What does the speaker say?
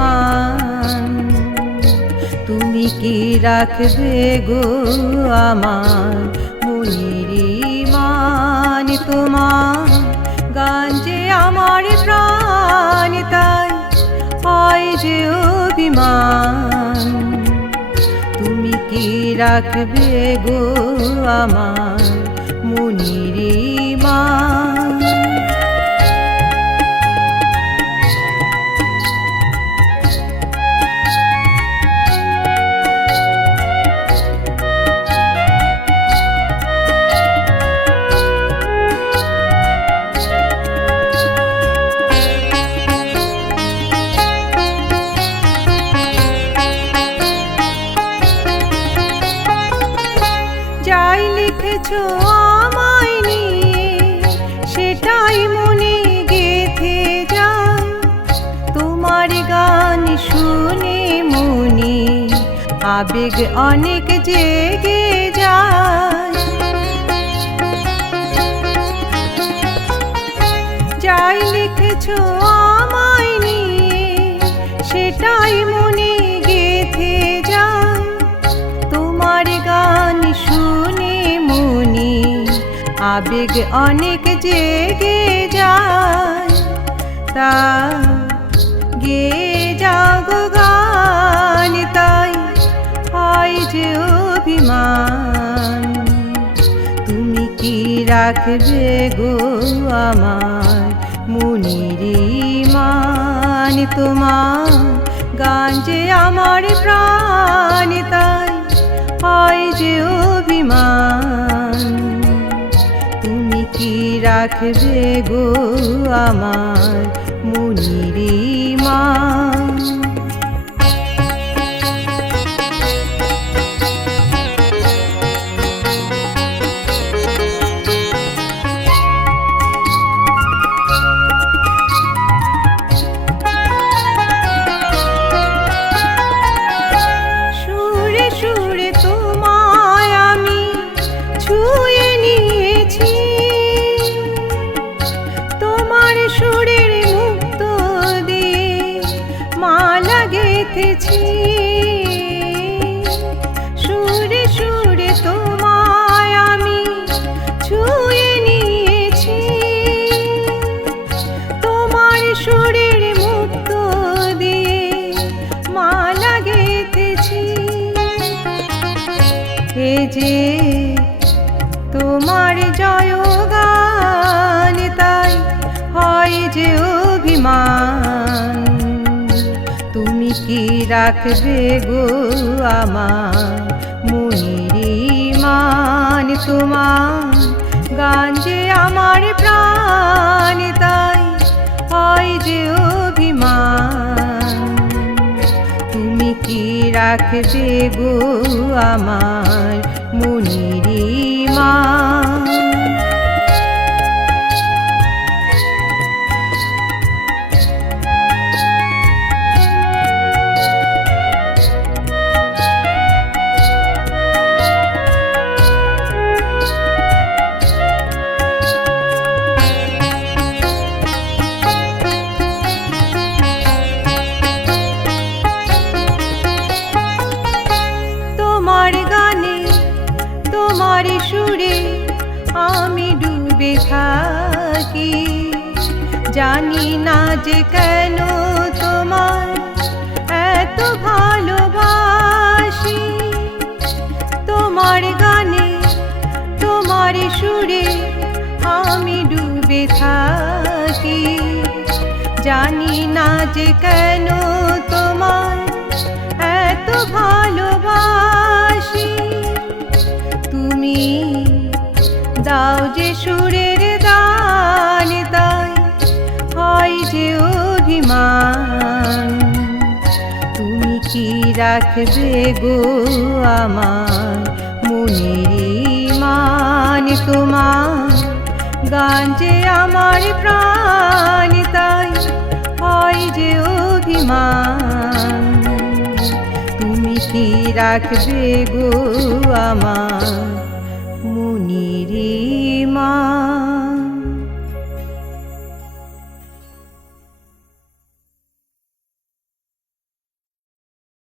অভিমান, তুমি কি রাখবে গো আমার মনের মান? তোমার গান যে আমার প্রাণ, তাই হয় যে অভিমান। তুমি কি রাখবে গো আমার মনের মান? যাই লিখেছো আমায় নিয়ে সেটাই মনে গেঁথে যায়, তোমার গান শুনে মনে আবেগ অনেক জেগে যায়। যাই লিখেছো আমায় নিয়ে সেটাই মনে গেঁথে যায়, তোমার গান শুনে মনে আবেগ অনেক জেগে যায়। তা গে যাও গো গান, তাই হয় যে অভিমান। তুমি কি রাখবে গো আমার মনের মান? তোমার গান যে আমার প্রাণ, তাই হয় যে অভিমান। তুমি কি রাখবে গো আমার মনের মান? সুরে সুরে তোমায় আমি ছুঁয়ে নিয়েছি, তোমার সুরের মুক্ত দিয়ে মালা গেঁথেছি। সুরে সুরে তোমায় আমি ছুঁয়ে নিয়েছি, তোমার সুরের মুক্ত দিয়ে মালা গেঁথেছি। এ যে তোমার জয়গান, তাই হয় যে অভিমান। তুমি কি রাখবে গো আমার মনের মান? তোমার গান যে আমার প্রাণ, তাই হয় যে অভিমান। তুমি কি রাখবে গো আমার মনের মান? তোমার গানে তোমার সুরে আমি ডুবে থাকি, জানি না যে কেন তোমার এত ভালোবাসি। তোমার গানে তোমার সুরে আমি ডুবে থাকি, জানি না যে কেন তোমার এত ভালোবাসি। তুমি দাও যে সুরের দান, তাই হয় যে অভিমান। তুমি কি রাখবে গো আমার মনের মান? তোমার গান যে আমার প্রাণ, তাই হয় যে অভিমান। তুমি কি রাখবে গো আমার মনের